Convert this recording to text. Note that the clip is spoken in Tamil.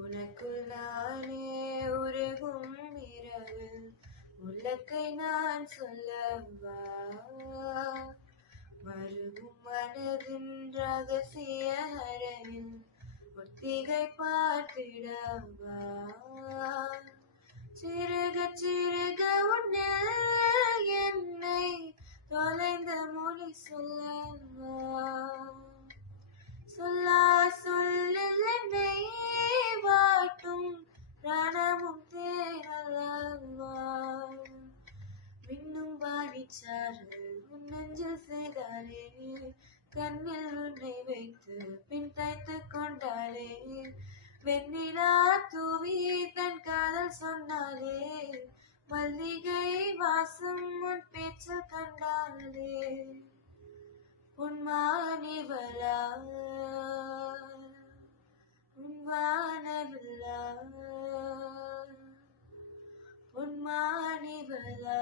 உனக்குள் நானே உருகும் இரவில் உலக்கை நான் சொல்லவா மருகும் மனதின் ரகசிய அரணில் ஒத்திகை பார்த்திடவா சிறுக சிறுக உன்னில் என்னை தொலைந்த மொழி சொல்லவா சொல்லா சொல்லில் என்னை வாட்டும் ரணமும் தேனல்லவா மின்னும் வாணிச்சாரல் உன் நெஞ்சில் செய்தாலே கண்ணில் உன்னை வைத்து பின் தைத்து கொண்டாலே வெண்ணிலா தூவி தன் காதல் சொன்னாலே மல்லிகை வாசம் உன் பேச்சில் கண்டாலே உன்மானிவளா உன்வானவில்லா உன்மானிவளா